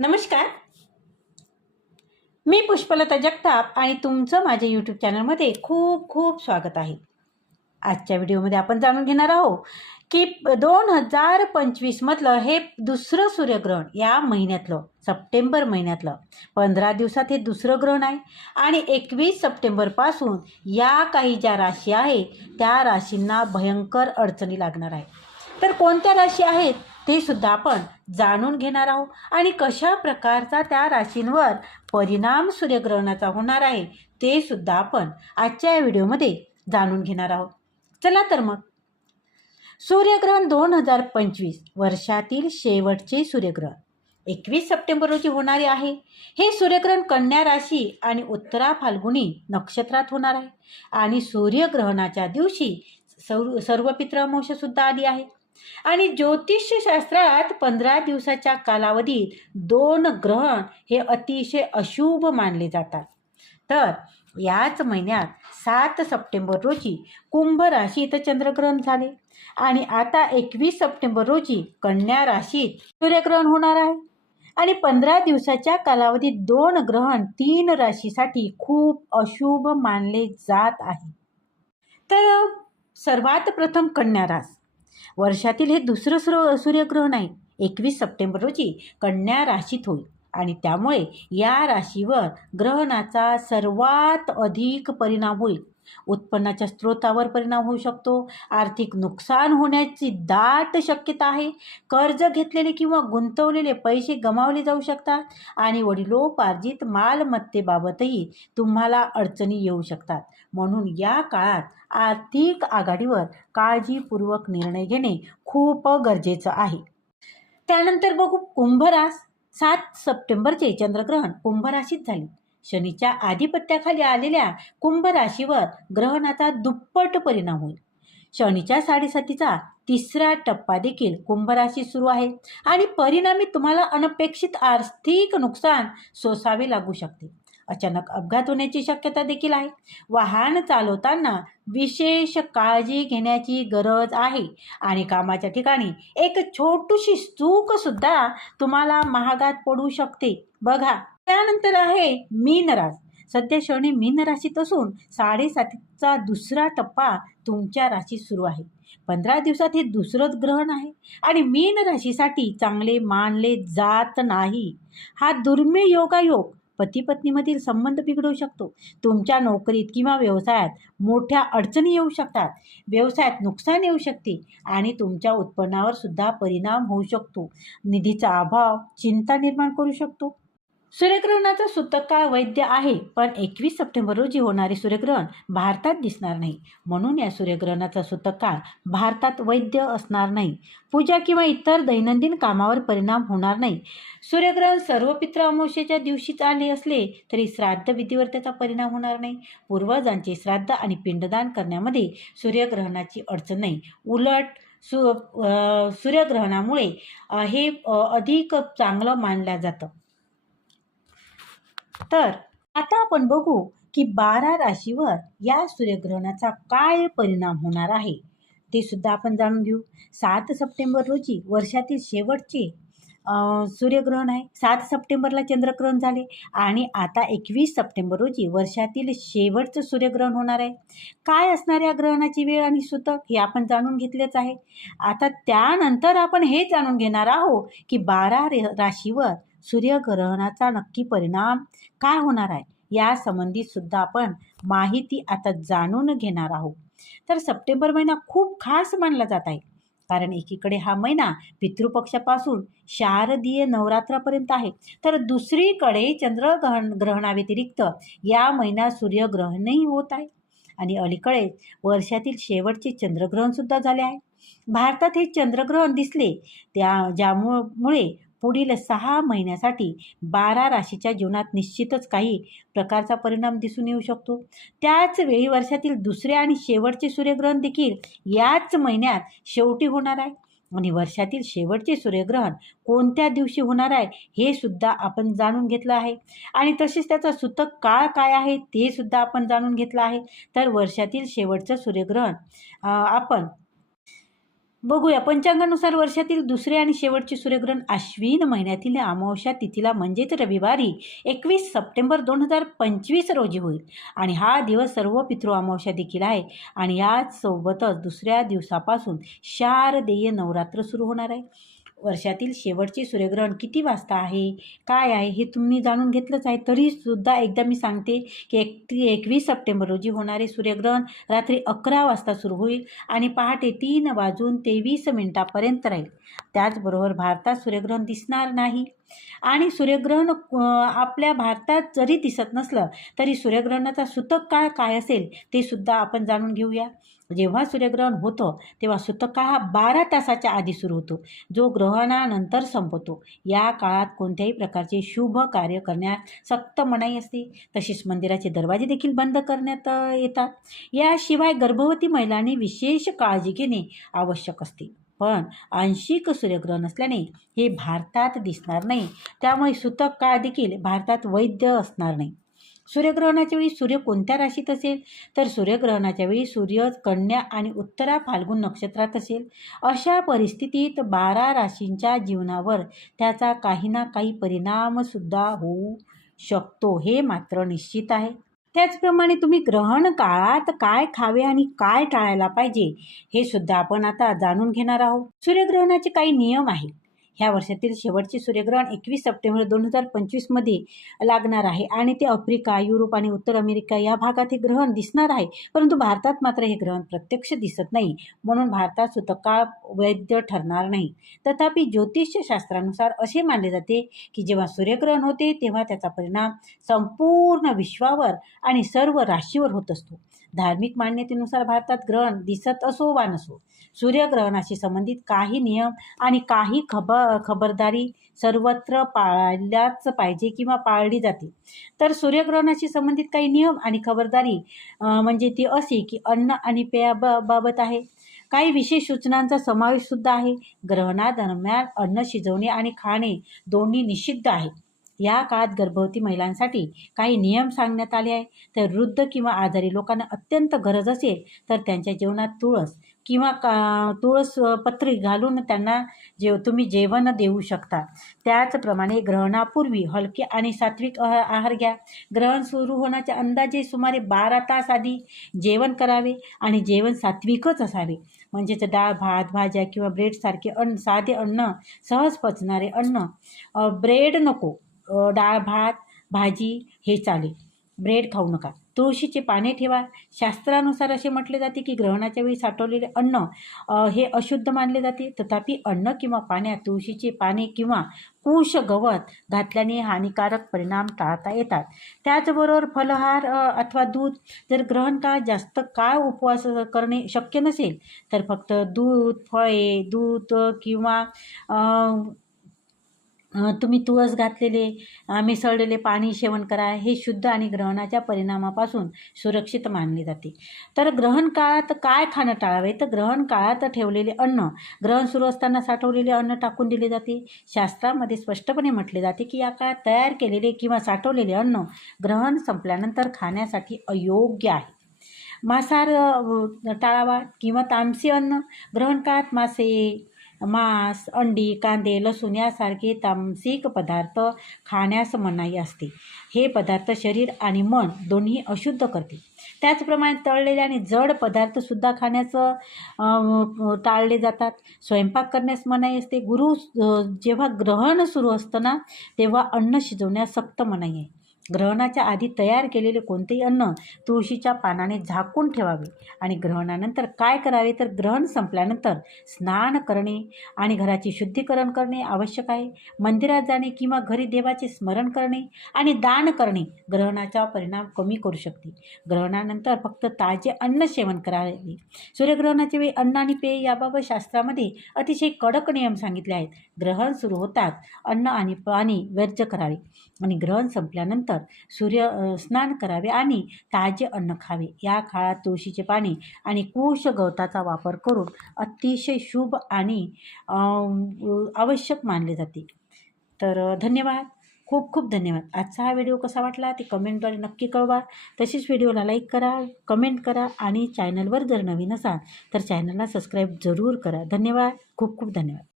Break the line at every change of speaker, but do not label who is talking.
नमस्कार. मी पुष्पलता जगताप आणि तुमचं माझ्या यूट्यूब चॅनलमध्ये खूप खूप स्वागत आहे. आजच्या व्हिडिओमध्ये आपण जाणून घेणार आहोत की दोन हजार पंचवीसमधलं हे दुसरं सूर्यग्रहण या महिन्यातलं सप्टेंबर महिन्यातलं पंधरा दिवसात हे दुसरं ग्रहण आहे आणि एकवीस सप्टेंबरपासून या काही ज्या राशी आहे त्या राशींना भयंकर अडचणी लागणार आहे. तर कोणत्या राशी आहेत? ते सुद्धा आपण जाणून घेणार आहोत. आणि कशा प्रकारचा त्या राशींवर परिणाम सूर्यग्रहणाचा होणार आहे ते सुद्धा आपण आजच्या या व्हिडिओमध्ये जाणून घेणार आहोत. चला तर मग. सूर्यग्रहण दोन हजार पंचवीस वर्षातील शेवटचे सूर्यग्रहण. एकवीस सप्टेंबर रोजी होणारे आहे. हे सूर्यग्रहण कन्या राशी आणि उत्तरा फाल्गुनी नक्षत्रात होणार आहे. आणि सूर्यग्रहणाच्या दिवशी सौ सर्व पितृअमावस्या आली आहे. आणि ज्योतिषशास्त्रात पंधरा दिवसाच्या कालावधीत दोन ग्रहण हे अतिशय अशुभ मानले जातात. तर याच महिन्यात सात सप्टेंबर रोजी कुंभ राशीत चंद्रग्रहण झाले आणि आता एकवीस सप्टेंबर रोजी कन्या राशीत सूर्यग्रहण होणार आहे. आणि पंधरा दिवसाच्या कालावधीत दोन ग्रहण तीन राशीसाठी खूप अशुभ मानले जात आहे. तर सर्वात प्रथम कन्या रास वर्षातील हे दुसरं सूर्यग्रहण आहे एकवीस सप्टेंबर रोजी कन्या राशीत होईल. आणि त्यामुळे या राशीवर ग्रहणाचा सर्वात अधिक परिणाम होईल. उत्पन्नाच्या स्रोतावर परिणाम होऊ शकतो. आर्थिक नुकसान होण्याची दाट शक्यता आहे. कर्ज घेतलेले किंवा गुंतवलेले पैसे गमावले जाऊ शकतात आणि वडिलोपार्जित मालमत्तेबाबतही तुम्हाला अडचणी येऊ शकतात. म्हणून या काळात आर्थिक आघाडीवर काळजीपूर्वक निर्णय घेणे खूप गरजेचं आहे. त्यानंतर बघू कुंभरास सात सप्टेंबरचे चंद्रग्रहण कुंभराशीत झाले. शनीच्या आधिपत्याखाली आलेल्या कुंभ राशीवर ग्रहणाचा दुप्पट परिणाम होईल. शनीच्या साडेसातीचा तिसरा टप्पा देखील कुंभराशी सुरू आहे आणि परिणामी तुम्हाला अनपेक्षित आर्थिक नुकसान सोसावे लागू शकते. अचानक अपघात होण्याची शक्यता देखील आहे. वाहन चालवताना विशेष काळजी घेण्याची गरज आहे. आणि कामाच्या ठिकाणी एक छोटीशी चूकसुद्धा तुम्हाला महागात पडू शकते. बघा त्यानंतर आहे मीनराज सध्या शनी मीन राशीत असून साडेसातीचा दुसरा टप्पा तुमच्या राशीत सुरू आहे. पंधरा दिवसात हे दुसरंच ग्रहण आहे. आणि मीन राशीसाठी चांगले मानले जात नाही. हा दुर्मिळ योगायोग पती पत्नीमधील संबंध बिघडू शकतो. तुमच्या नोकरीत किंवा व्यवसायात मोठ्या अडचणी येऊ शकतात. व्यवसायात नुकसान येऊ शकते आणि तुमच्या उत्पन्नावर सुद्धा परिणाम होऊ शकतो. निधीचा अभाव चिंता निर्माण करू शकतो. सूर्यग्रहणाचा सुतकाळ वैद्य आहे पण एकवीस सप्टेंबर रोजी होणारे सूर्यग्रहण भारतात दिसणार नाही. म्हणून या सूर्यग्रहणाचा सुतकाळ भारतात वैद्य असणार नाही. पूजा किंवा इतर दैनंदिन कामावर परिणाम होणार नाही. सूर्यग्रहण सर्व पित्र अमावस्येच्या दिवशीच आले असले तरी श्राद्ध विधीवर त्याचा परिणाम होणार नाही. पूर्वजांचे श्राद्ध आणि पिंडदान करण्यामध्ये सूर्यग्रहणाची अडचण नाही. उलट सु सूर्यग्रहणामुळे हे अधिक चांगलं मानलं जातं. तर आता आपण बघू की बारा राशीवर या सूर्यग्रहणाचा काय परिणाम होणार आहे. ते सुद्धा आपण जाणून घेऊ. सात सप्टेंबर रोजी वर्षातील शेवटचे सूर्यग्रहण आहे. सात सप्टेंबरला चंद्रग्रहण झाले आणि आता एकवीस सप्टेंबर रोजी वर्षातील शेवटचं सूर्यग्रहण होणार आहे. काय असणार या ग्रहणाची वेळ आणि सुतक हे आपण जाणून घेतलेच आहे. आता त्यानंतर आपण हे जाणून घेणार आहोत की बारा राशीवर सूर्यग्रहणाचा नक्की परिणाम काय होणार आहे? यासंबंधी सुद्धा आपण माहिती आता जाणून घेणार आहोत. तर सप्टेंबर महिना खूप खास मानला जात आहे. कारण एकीकडे हा महिना पितृपक्षापासून शारदीय नवरात्रापर्यंत आहे. तर दुसरीकडे चंद्रग्रहण ग्रहणाव्यतिरिक्त या महिन्यात सूर्यग्रहणही होत आहे. आणि अलीकडे वर्षातील शेवटचे चंद्रग्रहणसुद्धा झाले आहे. भारतात हे चंद्रग्रहण दिसले त्या ज्यामुळे पुढील सहा महिन्यासाठी बारा राशीच्या जीवनात निश्चितच काही प्रकारचा परिणाम दिसून येऊ शकतो. त्याच वेळी वर्षातील दुसरे आणि शेवटचे सूर्यग्रहण देखील याच महिन्यात शेवटी होणार आहे. आणि वर्षातील शेवटचे सूर्यग्रहण कोणत्या दिवशी होणार आहे हे सुद्धा आपण जाणून घेतलं आहे. आणि तसेच त्याचा सुतक काळ काय आहे ते सुद्धा आपण जाणून घेतलं आहे. तर वर्षातील शेवटचं सूर्यग्रहण आपण बघूया. पंचांगानुसार वर्षातील दुसरे आणि शेवटचे सूर्यग्रहण आश्विन महिन्यातील अमावस्या तिथीला म्हणजेच रविवारी एकवीस सप्टेंबर दोन हजार पंचवीस रोजी होईल. आणि हा दिवस सर्व पितृ अमावस्या देखील आहे. आणि याचसोबतच दुसऱ्या दिवसापासून शारदेय नवरात्र सुरू होणार आहे. वर्षातील शेवटचे सूर्यग्रहण किती वाजता आहे? काय आहे? हे तुम्ही जाणून घेतलंच आहे. तरीसुद्धा एकदा मी सांगते की एक एकवीस सप्टेंबर रोजी होणारे सूर्यग्रहण रात्री अकरा वाजता सुरू होईल आणि पहाटे तीन वाजून तेवीस मिनिटापर्यंत राहील. त्याचबरोबर भारतात सूर्यग्रहण दिसणार नाही. आणि सूर्यग्रहण आपल्या भारतात जरी दिसत नसलं तरी सूर्यग्रहणाचा सुतक काळ काय असेल ते सुद्धा आपण जाणून घेऊया. जेव्हा सूर्यग्रहण होतं तेव्हा सुतक काळ हा बारा तासाच्या आधी सुरू होतो जो ग्रहणानंतर संपतो. या काळात कोणत्याही प्रकारचे शुभ कार्य करण्यात सक्त मनाई असते. तसेच मंदिराचे दरवाजे देखील बंद करण्यात येतात. याशिवाय गर्भवती महिलांनी विशेष काळजी घेणे आवश्यक असते. पण आंशिक सूर्यग्रहण असल्याने हे भारतात दिसणार नाही. त्यामुळे सुतक काळ देखील भारतात वैध असणार नाही. सूर्यग्रहणाच्या वेळी सूर्य कोणत्या राशीत असेल? तर सूर्यग्रहणाच्या वेळी सूर्य कन्या आणि उत्तरा फाल्गुन नक्षत्रात असेल. अशा परिस्थितीत बारा राशींच्या जीवनावर त्याचा काही ना काही परिणामसुद्धा होऊ शकतो हे मात्र निश्चित आहे. त्याचप्रमाणे तुम्ही ग्रहण काळात काय खावे आणि काय टाळायला पाहिजे हे सुद्धा आपण आता जाणून घेणार आहोत. सूर्यग्रहणाचे काही नियम आहेत. ह्या वर्षातील शेवटचे सूर्यग्रहण एकवीस सप्टेंबर दोन हजार पंचवीसमध्ये लागणार आहे. आणि ते आफ्रिका युरोप आणि उत्तर अमेरिका या भागात हे ग्रहण दिसणार आहे. परंतु भारतात मात्र हे ग्रहण प्रत्यक्ष दिसत नाही. म्हणून भारतात सुतकाळ वैध ठरणार नाही. तथापि ज्योतिषशास्त्रानुसार असे मानले जाते की जेव्हा सूर्यग्रहण होते तेव्हा त्याचा परिणाम संपूर्ण विश्वावर आणि सर्व राशीवर होत असतो. धार्मिक मान्यतेनुसार भारतात ग्रहण दिसत असो वा नसो सूर्यग्रहणाशी संबंधित काही नियम आणि काही खबर खबरदारी सर्वत्र पाळल्याच पाहिजे किंवा पाळली जाते. तर सूर्यग्रहणाशी संबंधित काही नियम आणि खबरदारी म्हणजे ती अशी की अन्न आणि पेया बाबत आहे. काही विशेष सूचनांचा समावेशसुद्धा आहे. ग्रहणादरम्यान अन्न शिजवणे आणि खाणे दोन्ही निषिद्ध आहे. या काळात गर्भवती महिलांसाठी काही नियम सांगण्यात आले आहे तर वृद्ध किंवा आजारी लोकांना अत्यंत गरज असेल तर त्यांच्या जीवनात तुळस किंवा का तुळस पत्री घालून त्यांना जेव तुम्ही जेवण देऊ शकता. त्याचप्रमाणे ग्रहणापूर्वी हलके आणि सात्विक आहार घ्या. ग्रहण सुरू होण्याच्या अंदाजे सुमारे बारा तास आधी जेवण करावे आणि जेवण सात्विकच असावे. म्हणजेच डाळ भात भाज्या किंवा ब्रेडसारखे अन्न साधे अन्न सहज पचणारे अन्न. ब्रेड नको. डाळ भात भाजी हे चालेल. ब्रेड खाऊ नका. तुळशीचे पाने ठेवा. शास्त्रानुसार असे म्हटले जाते की ग्रहणाच्या वेळी साठवलेले अन्न हे अशुद्ध मानले जाते. तथापि अन्न किंवा पाण्यात तुळशीचे पाने किंवा कुश गवत घातल्याने हानिकारक परिणाम टाळता येतात. त्याचबरोबर फलहार अथवा दूध जर ग्रहण काळ जास्त काळ उपवास करणे शक्य नसेल तर फक्त दूध फळे दूध किंवा तुम्ही तुळस घातलेले मिसळलेले पाणी सेवन करा हे शुद्ध आणि ग्रहणाच्या परिणामापासून सुरक्षित मानले जाते. तर ग्रहण काळात काय खाणं टाळावे? तर ग्रहण काळात ठेवलेले अन्न ग्रहण सुरू असताना साठवलेले अन्न टाकून दिले जाते. शास्त्रामध्ये स्पष्टपणे म्हटले जाते की या काळात तयार केलेले किंवा साठवलेले अन्न ग्रहण संपल्यानंतर खाण्यासाठी अयोग्य आहे. मांसाहार टाळावा किंवा तामसी अन्न ग्रहण काळात मासे मांस अंडी कांदे लसूण यासारखे तामसिक पदार्थ खाण्यास मनाई असते. हे पदार्थ शरीर आणि मन दोन्ही अशुद्ध करते. त्याचप्रमाणे तळलेले आणि जड पदार्थसुद्धा खाण्याचं टाळले जातात. स्वयंपाक करण्यास मनाई असते. गुरु जेव्हा ग्रहण सुरू असतं ना तेव्हा अन्न शिजवण्यास सक्त मनाई आहे. ग्रहणाच्या आधी तयार केलेले कोणतेही अन्न तुळशीच्या पानाने झाकून ठेवावे. आणि ग्रहणानंतर काय करावे? तर ग्रहण संपल्यानंतर स्नान करणे आणि घराचे शुद्धीकरण करणे आवश्यक आहे. मंदिरात जाणे किंवा घरी देवाचे स्मरण करणे आणि दान करणे ग्रहणाचा परिणाम कमी करू शकते. ग्रहणानंतर फक्त ताजे अन्न सेवन करावे. सूर्यग्रहणाच्या वेळी अन्न आणि पेय याबाबत शास्त्रामध्ये अतिशय कडक नियम सांगितले आहेत. ग्रहण सुरू होताच अन्न आणि पाणी व्यर्ज करावे. आणि ग्रहण संपल्यानंतर सूर्य स्नान करावे आणि ताजे अन्न खावे. या काळात तुळशीचे पाणी आणि कुश गवताचा वापर करून अतिशय शुभ आणि आवश्यक मानले जाते. तर धन्यवाद. खूप खूप धन्यवाद. आजचा हा व्हिडिओ कसा वाटला ते कमेंटद्वारे नक्की कळवा. तसेच व्हिडिओला लाईक करा कमेंट करा आणि चॅनलवर जर नवीन असाल तर चॅनलला सबस्क्राईब जरूर करा. धन्यवाद. खूप खूप धन्यवाद.